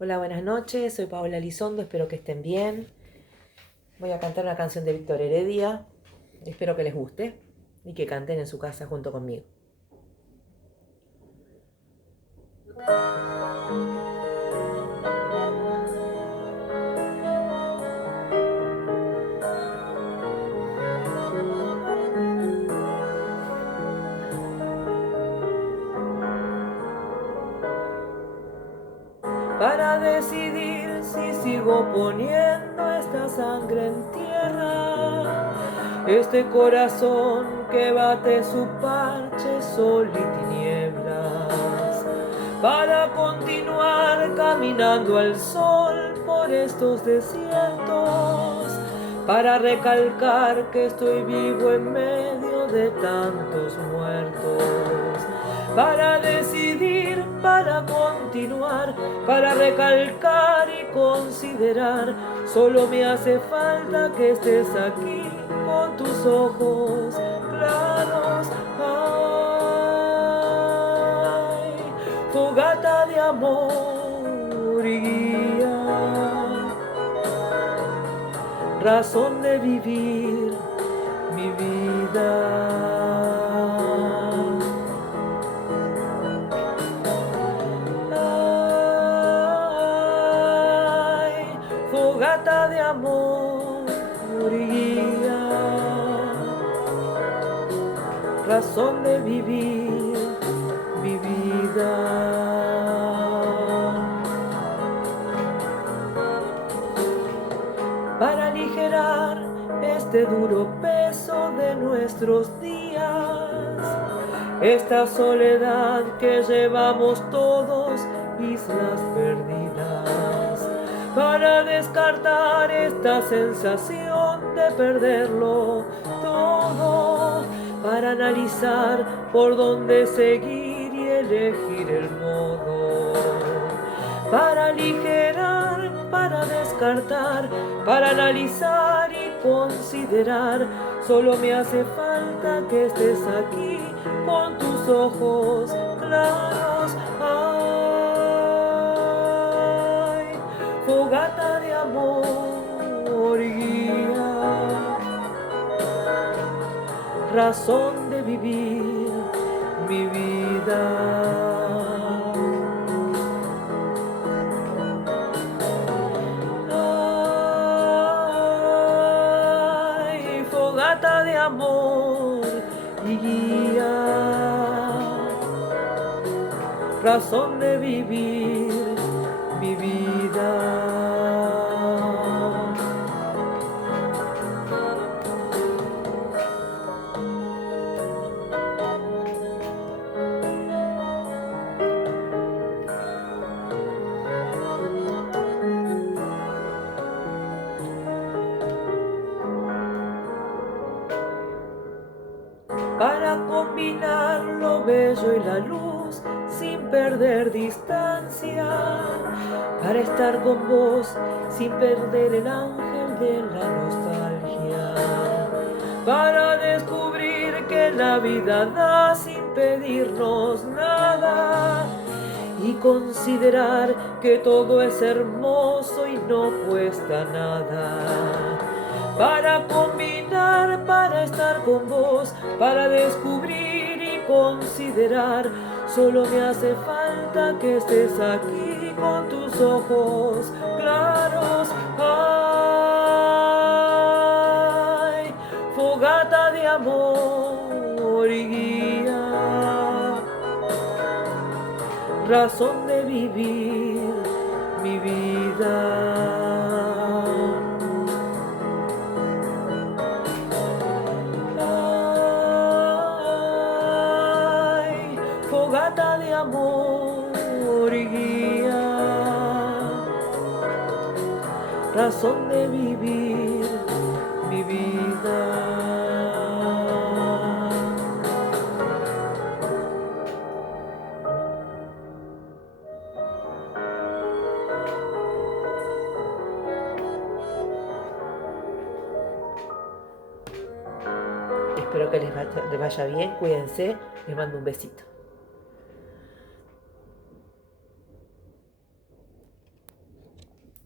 Hola, buenas noches, soy Paola Lizondo, espero que estén bien. Voy a cantar una canción de Víctor Heredia, espero que les guste y que canten en su casa junto conmigo. Para decidir si sigo poniendo esta sangre en tierra, este corazón que bate su parche, sol y tinieblas, para continuar caminando al sol por estos desiertos, para recalcar que estoy vivo en medio de tantos muertos, para decidir, para continuar, para recalcar y considerar. Solo me hace falta que estés aquí con tus ojos claros. Ay, fogata de amor y guía, razón de vivir mi vida. Fogata de amor y guía, razón de vivir mi vida. Para aligerar este duro peso de nuestros días, esta soledad que llevamos todos, islas perdidas, para descartar esta sensación de perderlo todo, para analizar por dónde seguir y elegir el modo, para aligerar, para descartar, para analizar y considerar. Solo me hace falta que estés aquí con tus ojos claros. Ay, fogata de amor y guía, razón de vivir mi vida. Ay, fogata de amor y guía, razón de vivir mi vida. Para combinar lo bello y la luz sin perder distancia, para estar con vos sin perder el ángel de la nostalgia, para descubrir que la vida da sin pedirnos nada y considerar que todo es hermoso y no cuesta nada. Para combinar, para estar con vos, para descubrir y considerar. Solo me hace falta que estés aquí con tus ojos claros. Ay, fogata de amor y guía, razón de vivir mi vida. Fogata de amor y guía, razón de vivir mi vida. Espero que les vaya bien, cuídense, les mando un besito.